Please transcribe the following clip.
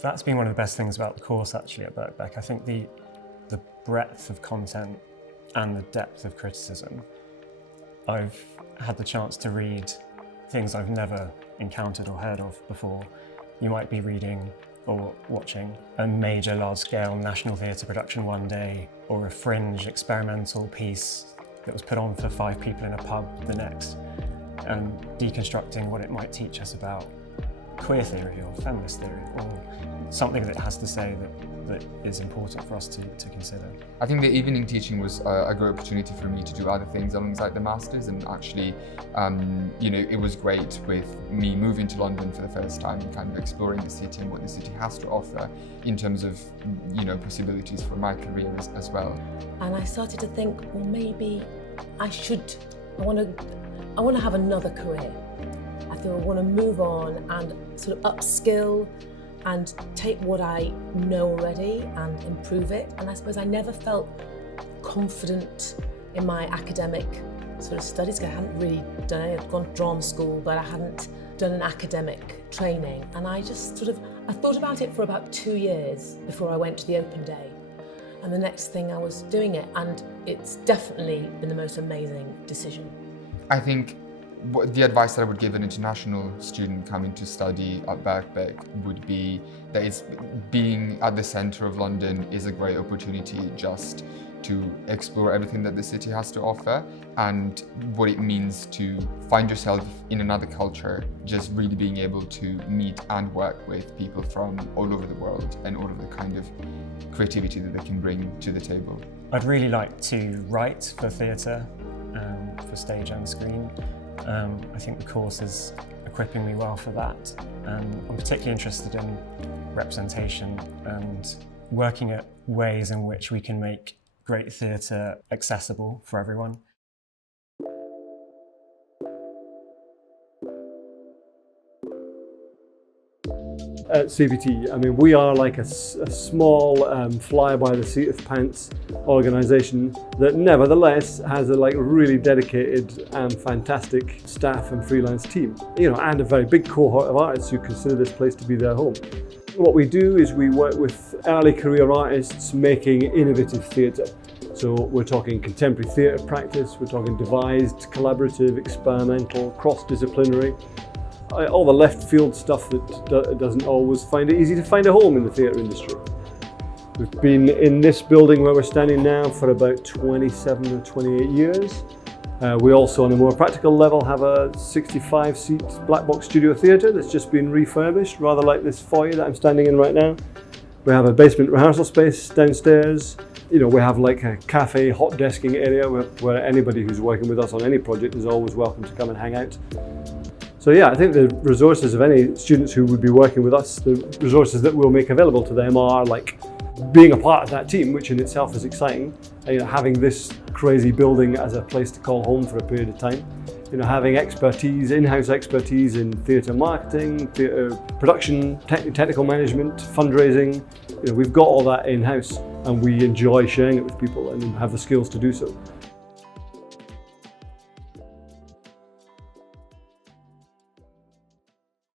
That's been one of the best things about the course actually at Birkbeck. I think the breadth of content and the depth of criticism. I've had the chance to read things I've never encountered or heard of before. You might be reading or watching a major large-scale national theatre production one day, or a fringe experimental piece that was put on for 5 people in a pub the next, and deconstructing what it might teach us about queer theory or feminist theory, or something that has to say that is important for us to consider. I think the evening teaching was a great opportunity for me to do other things alongside the Masters, and actually, it was great with me moving to London for the first time and kind of exploring the city and what the city has to offer in terms of, possibilities for my career as well. And I started to think, well, maybe I want to have another career. I think I want to move on and sort of upskill and take what I know already and improve it. And I suppose I never felt confident in my academic sort of studies. I hadn't really done it. I'd gone to drama school, but I hadn't done an academic training. And I just I thought about it for about 2 years before I went to the open day. And the next thing I was doing it, and it's definitely been the most amazing decision. I think the advice that I would give an international student coming to study at Birkbeck would be that being at the centre of London is a great opportunity just to explore everything that the city has to offer, and what it means to find yourself in another culture, just really being able to meet and work with people from all over the world and all of the kind of creativity that they can bring to the table. I'd really like to write for theatre, for stage and screen. I think the course is equipping me well for that. I'm particularly interested in representation and working at ways in which we can make great theatre accessible for everyone. At CBT, we are like a small fly-by-the-seat-of-pants organisation that nevertheless has a really dedicated and fantastic staff and freelance team, and a very big cohort of artists who consider this place to be their home. What we do is we work with early career artists making innovative theatre. So we're talking contemporary theatre practice, we're talking devised, collaborative, experimental, cross-disciplinary. All the left field stuff that doesn't always find it easy to find a home in the theatre industry. We've been in this building where we're standing now for about 27 or 28 years. We also, on a more practical level, have a 65-seat black box studio theatre that's just been refurbished, rather like this foyer that I'm standing in right now. We have a basement rehearsal space downstairs. We have like a cafe, hot desking area where anybody who's working with us on any project is always welcome to come and hang out. So yeah, I think the resources of any students who would be working with us, the resources that we'll make available to them are like being a part of that team, which in itself is exciting. Having this crazy building as a place to call home for a period of time. Having expertise, in-house expertise in theatre marketing, theatre production, technical management, fundraising. We've got all that in-house, and we enjoy sharing it with people and have the skills to do so.